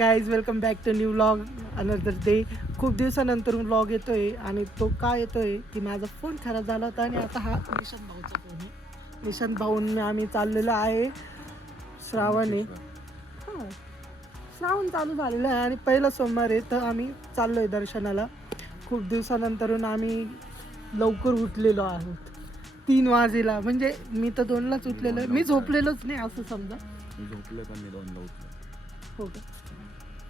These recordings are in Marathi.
Guys, welcome back to new vlog another day. खूप दिवसानंतर व्लॉग येतोय आणि तो का येतोय की माझा फोन खराब झाला होता आणि आता हा निशांत भाऊचा फोन आहे. निशांत भाऊंनी आम्ही चाललेलो आहे. श्रावण आहे, हां श्रावण चालू झालेलं आहे आणि पहिला सोमवार आहे तर आम्ही चाललोय दर्शनाला. खूप दिवसानंतरून आम्ही लवकर उठलेलो आहोत. 3 वाजेला, म्हणजे मी तर 2लाच उठलेलो आहे. मी झोपलेलोच नाही असं समजा. झोपले पण मी 2ला उठलो. हो का,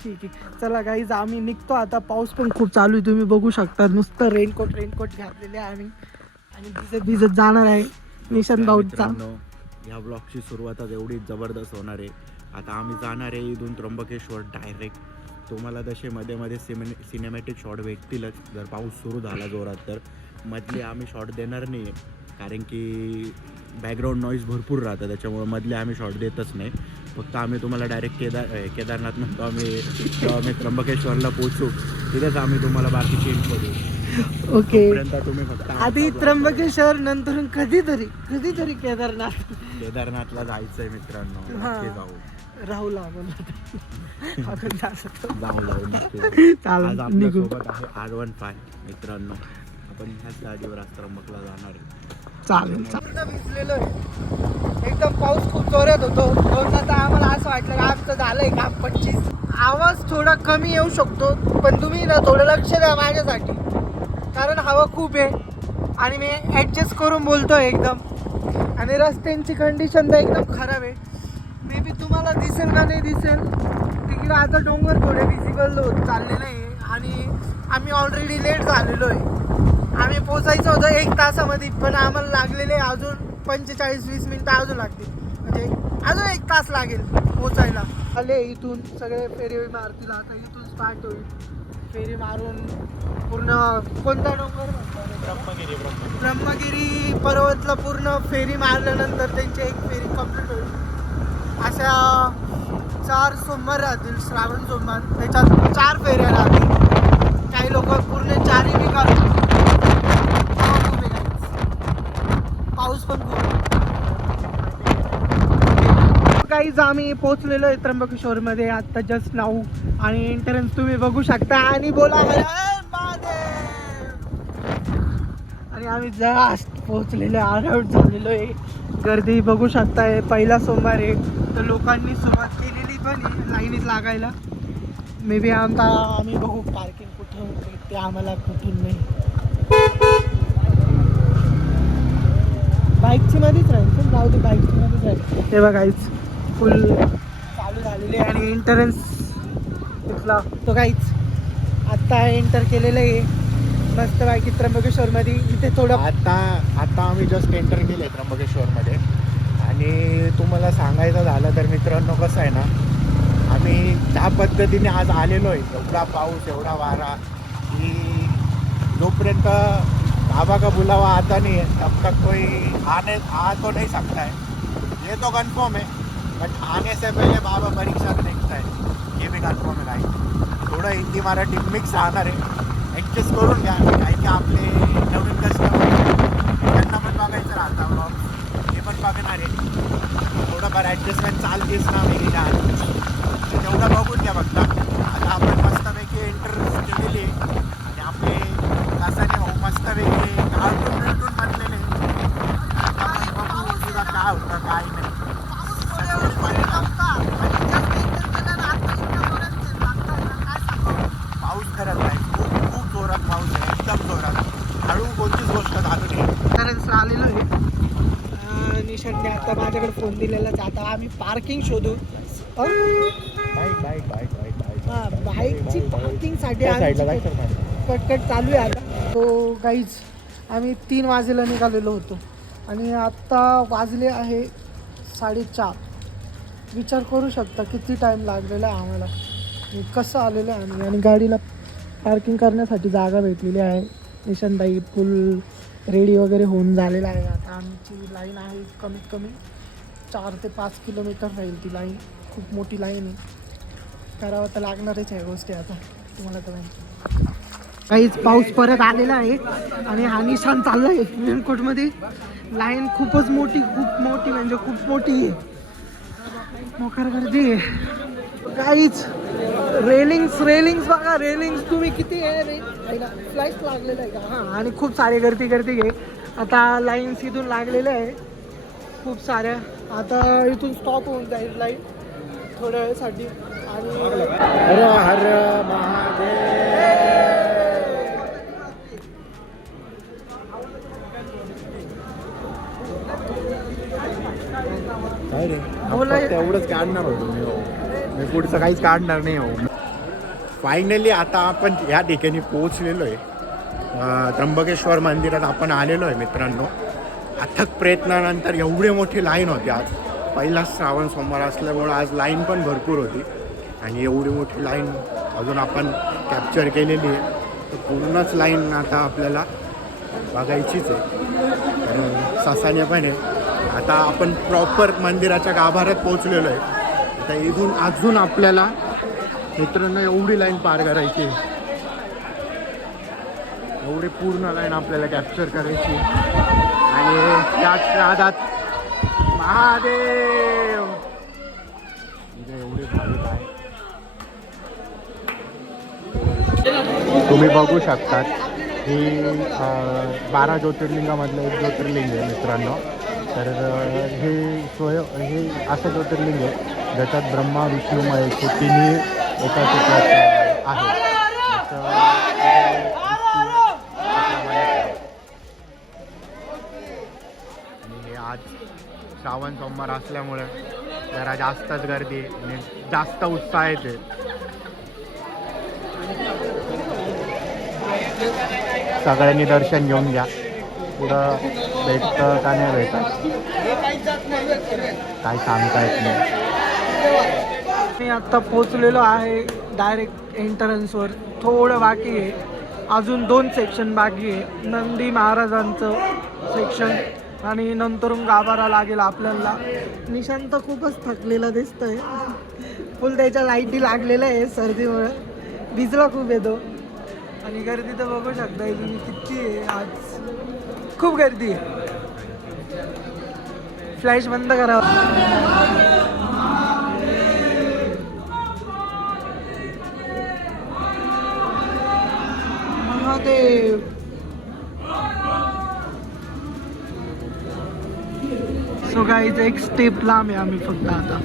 ठीक आहे. चला गाईज, आम्ही निघतो आता. पाऊस पण खूप चालू आहे, तुम्ही बघू शकता. नुसतं रेनकोट घातलेले आहे आम्ही आणि भिजत जाणार आहे निशांत भाऊचा. या ब्लॉगची सुरुवात एवढी जबरदस्त होणार आहे. आता आम्ही जाणार आहे इथून त्र्यंबकेश्वर डायरेक्ट. तुम्हाला तसे मध्ये मध्ये सिनेमॅटिक शॉट भेटतीलच जर पाऊस सुरू झाला जोरात तर. मधले आम्ही शॉट देणार नाही कारण की बॅकग्राऊंड नॉईज भरपूर राहतं, त्याच्यामुळे मधले आम्ही शॉट देतच नाही. फक्त आम्ही तुम्हाला डायरेक्ट केदारनाथ म्हणतो आम्ही त्र्यंबकेश्वरला पोहोचू तिथेच आम्ही तुम्हाला बाकीची इन्फो देऊ. ओके, तुम्ही फक्त आधी त्र्यंबकेश्वर नंतर कधीतरी केदारनाथला जायचंय मित्रांनो. नक्की जाऊ. राहुल आपण जाऊ चालेल, आज निघू. आपल्यासोबत आहे R15 मित्रांनो. आपण ह्याच गाडीवर आज त्र्यंबकला जाणार आहे. चालेल. भिजलेलो आहे एकदम. पाऊस खूप जोरात होतो. तर आम्हाला असं वाटलं की आमचं झालंय काम 25. आवाज थोडा कमी येऊ शकतो पण तुम्ही ना थोडं लक्ष द्या माझ्यासाठी, कारण हवा खूप आहे आणि मी ॲडजस्ट करून बोलतोय एकदम. आणि रस्त्यांची कंडिशन तर एकदम खराब आहे. मे बी तुम्हाला दिसेल का नाही दिसेल, तिकडे आता डोंगर थोडे विजिबल होत चाललेले आहे आणि आम्ही ऑलरेडी लेट झालेलो आहे. आम्ही पोचायचं होतं 1 तासामध्ये, पण आम्हाला लागलेले अजून 45-20 मिनटं अजून लागतील. म्हणजे अजून 1 तास लागेल पोचायला. आले इथून सगळे फेरी मारतील. आता इथून स्टार्ट होईल फेरी मारून पूर्ण. कोणता डोंगर म्हणतो? ब्रह्मगिरी पर्वतला पूर्ण फेरी मारल्यानंतर त्यांची एक फेरी कंप्लीट होईल. अशा 4 सोमवार राहतील, श्रावण सोमवार. त्याच्यात 4 फेऱ्या राहतील. काही लोक पूर्ण 4ही निघाल. पाऊस पण खूप. काहीच आम्ही पोहोचलेलो आहे त्र्यंबकेश्वरमध्ये आत्ता जस्ट नाऊ. आणि एंट्रन्स तुम्ही बघू शकता आणि बोला आणि आम्ही जस्ट पोहोचलेलो आहे. आउट झालेलो आहे. गर्दी बघू शकताय. पहिला सोमवार आहे तर लोकांनी सुरुवात केलेली पण आहे लाईनीत लागायला. मे बी आम्ही बघू पार्किंग कुठं ते आम्हाला कुठून नाही. बाईकची मध्येच राहील, जाऊ दे बाईकची मध्येच राहील. ते बघा फुल चालू झालेले आणि एंट्रन्स तिथला तो काहीच आत्ता एंटर केलेलं आहे मस्त बाकी त्र्यंबकेश्वरमध्ये. इथे थोडं आता आम्ही जस्ट एंटर केले त्र्यंबकेश्वरमध्ये. आणि तुम्हाला सांगायचं झालं तर मित्रांनो, कसं आहे ना, आम्ही त्या पद्धतीने आज आलेलो आहे. एवढा पाऊस, एवढा वारा की जोपर्यंत बाबा का बुलावा आता नहीं है तब तक कोई आ तो नहीं सकता है. ये तो कंफर्म है, बट आने से पहले बाबा परीक्षा देखता है, ये भी कंफर्म है. नाही थोडं हिंदी मराठी मिक्स राहणार आहे. ॲडजस्ट करून घ्या, काही की आपले नवीन कस्टमर त्यांना पण बघायचं राहतं ब्लॉग, हे पण बघणार आहे. थोडंफार ॲडजस्टमेंट चालतेच ना वेगळी तेवढं बघून घ्या फक्त. आता आपण मस्तपैकी एंटर केलेली आणि आपले तासाने भाऊ मस्तपैकी आलटून बिलटून बनलेले. आपण बघू तुला काय होतं काय नाही. पाऊस करत नाही, खूप जोरात पाऊस आहे, एकदम जोरात. हळू कोणतीच गोष्ट झाली नाही. कारण आलेलो आहे. निशांतने आता माझ्याकडे फोन दिलेलाच. आता आम्ही पार्किंग शोधू. बाईकची पार्किंगसाठी कटकट चालू आहे आता. तो गाईज आम्ही 3 वाजेला निघालेलो होतो आणि आत्ता वाजले आहे 4:30. विचार करू शकता किती टाईम लागलेला आहे आम्हाला. कसं आलेलं आहे आम्ही. आणि गाडीला पार्किंग करण्यासाठी जागा भेटलेली आहे. निशांतबाई फुल रेडी वगैरे होऊन झालेला आहे. आता आमची लाईन आहे कमीत कमी 4 ते 5 किलोमीटर राहील ती लाईन. खूप मोठी लाईन आहे. करावं तर लागणारच आहे गोष्टी. आता तुम्हाला तर माहिती काहीच पाऊस परत आलेला आहे आणि हा निशांत चालला आहे रेनकोटमध्ये. लाईन खूप मोठी म्हणजे खूप मोठी आहे. मोकार गर्दी आहे काहीच. रेलिंग्स बघा, रेलिंग्स तुम्ही किती आहे फ्लाईट लागलेलं आहे का? हां, आणि खूप सारे गर्दी घे. आता लाईन्स इथून लागलेल्या आहे खूप साऱ्या. आता इथून स्टॉप होऊन जाईल लाईट थोड्या वेळेसाठी. आणि हर हर महादेव. काय रे, बोलाय- एवढंच काढणार होतो मी पुढचं काहीच काढणार नाही हो. फायनली आता आपण या ठिकाणी पोहोचलेलो आहे. त्र्यंबकेश्वर मंदिरात आपण आलेलो आहे मित्रांनो. अथक प्रयत्नानंतर एवढे मोठी लाईन होती आज. पहिला श्रावण सोमवार असल्यामुळं आज लाईन पण भरपूर होती आणि एवढी मोठी लाईन अजून आपण कॅप्चर केलेली आहे. तर पूर्णच लाईन आता आपल्याला बघायचीच आहे आणि ससाने पण आहे. आता आपण प्रॉपर मंदिराच्या गाभाऱ्यात पोहोचलेलो आहे. आता इथून अजून आपल्याला मित्रांनो एवढी लाईन पार करायची आहे. एवढी पूर्ण लाईन आपल्याला कॅप्चर करायची आणि त्याच नादात महादेव एवढे भाविक आहे. तुम्ही बघू शकतात ही 12 ज्योतिर्लिंगामधलं एक ज्योतिर्लिंग आहे मित्रांनो. तर हे असं ज्योतिर्लिंग आहे ज्याच्यात ब्रह्मा विष्णू महेश हे तिन्ही एका चित्रात आहे. आणि हे आज श्रावण सोमवार असल्यामुळे जरा जास्तच गर्दी आणि जास्त उत्साह येते. सगळ्यांनी दर्शन घेऊन घ्या. पुढं भेटतं का नाही भेटत काय सांगता येत नाही. मी आत्ता पोचलेलो आहे डायरेक्ट एंट्रन्सवर. थोडं बाकी आहे, अजून 2 सेक्शन बाकी आहे. नंदी महाराजांचं सेक्शन आणि नंतरून गाभारा लागेल आपल्याला. निशांत खूपच थकलेला दिसतोय. फुल त्याच्या लाईटी लागलेल्या आहे सर्दीमुळे. भिजला खूप येतो. आणि गर्दी तर बघू शकता तुम्ही किती आहे आज. खूप गर्दी आहे. फ्लॅश बंद करावा. महादेव सो गाईज एक स्टेप लांब आहे आम्ही फक्त आता.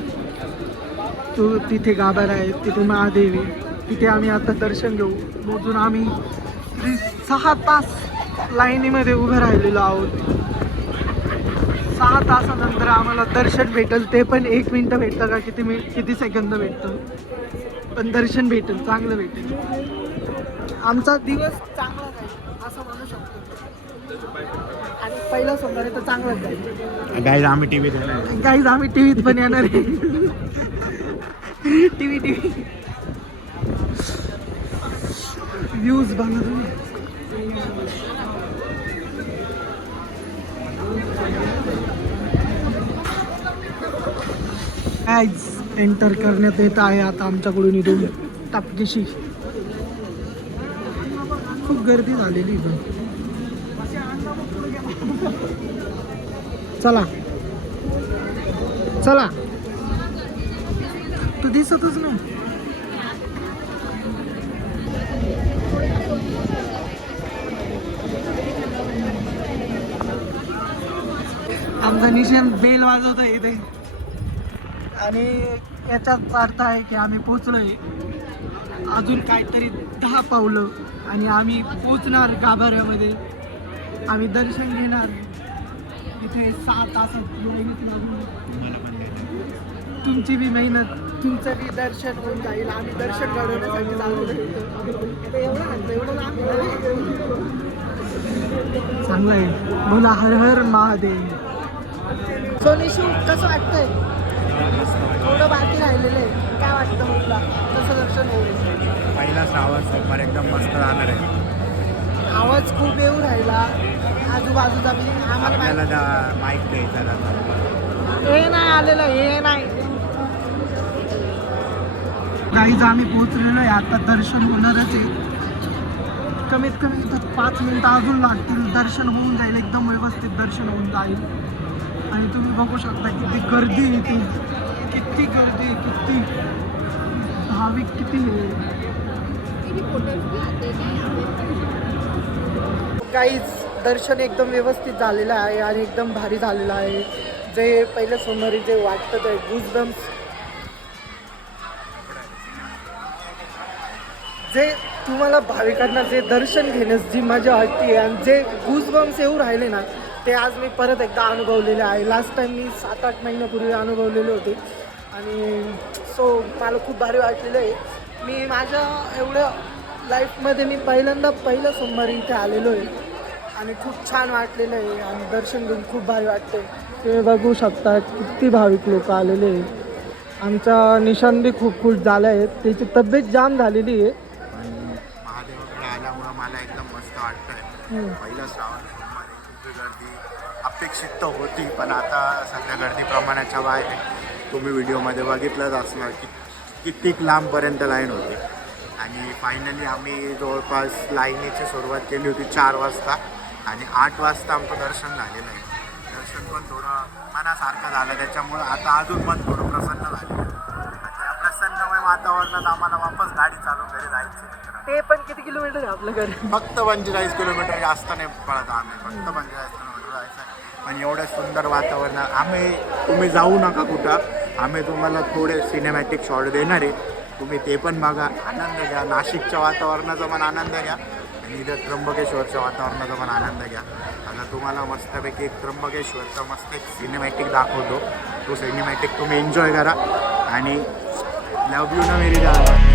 तो तिथे गाभारा आहे, तिथे महादेव आहे. तिथे आम्ही आता दर्शन घेऊ. मोजून आम्ही 6 तास लाईनीमध्ये उभे राहिलेलो आहोत. 6 तासानंतर आम्हाला दर्शन भेटेल. ते पण 1 मिनटं भेटतं का किती सेकंद भेटतं, पण दर्शन भेटेल, चांगलं भेटेल. आमचा दिवस चांगला जाईल असं म्हणू शकतो. आणि पहिला सोमवार तर चांगलाच जाईल. गाईज आम्ही टीव्हीत गाईज आम्ही टीव्हीत पण येणार आहे. टीव्ही व्ह्यूज बघा तुम्ही. गाईज एंटर करण्यात येत आहे आता आमच्याकडून इथून टापकेशी. खूप गर्दी झालेली पण. चला चला, तू दिसतच नाही. आमचा निशान बेल वाजवत आहे इथे. आणि याचाच अर्थ आहे की आम्ही पोचलोय. अजून काहीतरी 10 पावलं आणि आम्ही पोचणार गाभाऱ्यामध्ये. आम्ही दर्शन घेणार. इथे 6 तासात मेहनत लागून तुमची बी मेहनत, तुमचं बी दर्शन होऊन जाईल. आम्ही दर्शन घडवण्यासाठी चालू. चांगलं आहे. बोला हर हर महादेव. सोनीशू कसं वाटतंय? थोडं बाकी राहिलेलं आहे. काय वाटतं तुला कसं दर्शन होईल? पहिला श्रावण सोमवार एकदम मस्त जाणार आहे. आवाज खूप येऊ राहिला आजूबाजूचा. आम्हाला माईक द्यायचा हे नाही आलेलं, हे नाही. काहीच आम्ही पोहोचलेलो आहे. आता दर्शन होणारच आहे. कमीत कमी इथं 5 मिनिटं अजून लागतील. दर्शन होऊन जाईल, एकदम व्यवस्थित दर्शन होऊन जाईल. आणि तुम्ही बघू शकता किती गर्दी इथे, किती गर्दी, किती भाविक किती काहीच दर्शन एकदम व्यवस्थित झालेलं आहे आणि एकदम भारी झालेलं आहे. जे पहिल्या सोमवारी जे वाटतं ते गुजबम्स, जे तुम्हाला भाविकांना जे दर्शन घेण्यास जी मजा वाटते आणि जे गुजबम्स येऊ राहिले ना, ते आज मी परत एकदा अनुभवलेले आहे. लास्ट टाईम मी 7-8 महिन्यापूर्वी अनुभवलेले होते आणि सो मला खूप भारी वाटलेलं आहे. मी माझ्या एवढ्या लाईफमध्ये मी पहिलं सोमवारी इथे आलेलो आहे आणि खूप छान वाटलेलं आहे आणि दर्शन घेऊन खूप भारी वाटते. ते बघू शकता किती भाविक लोक आलेले आहे. आमचा निशान बी खूप खुश झाला आहे, त्याची तब्येत जाम झालेली आहे. महादेवाकडे आल्यामुळं मला एकदम मस्त वाटतंय. पहिलं श्रावण सोमवारी खूप गर्दी अपेक्षित तर होती, पण आता सध्या गर्दी प्रमाणाच्या बाहेर आहे. तुम्ही व्हिडिओमध्ये बघितलंच असणार की कित्येक लांबपर्यंत लाईन होती आणि फायनली आम्ही जवळपास लाईनीची सुरुवात केली होती 4 वाजता आणि 8 वाजता आमचं दर्शन झालेलं आहे. दर्शन पण थोडं मनासारखं झालं, त्याच्यामुळं आता अजून मन थोडं प्रसन्न झालं. त्या प्रसन्नमय वातावरणात आम्हाला वापस गाडी चालून घरी जायची. ते पण किती किलोमीटर आहे आपलं घर? फक्त 45 किलोमीटर, जास्त नाही पळत आम्ही, फक्त 45 किलोमीटर जायचं. पण एवढं सुंदर वातावरण तुम्ही जाऊ नका कुठं, आम्ही तुम्हाला थोडे सिनेमॅटिक शॉट देणार आहे, तुम्ही ते पण बघा, आनंद घ्या. नाशिकच्या वातावरणाचा पण आनंद घ्या आणि इथं त्र्यंबकेश्वरच्या वातावरणाचा पण आनंद घ्या. आता तुम्हाला मस्तपैकी एक त्र्यंबकेश्वरचा मस्त एक सिनेमॅटिक दाखवतो. तो सिनेमॅटिक तुम्ही एन्जॉय करा आणि लव यू ना मेरी जान.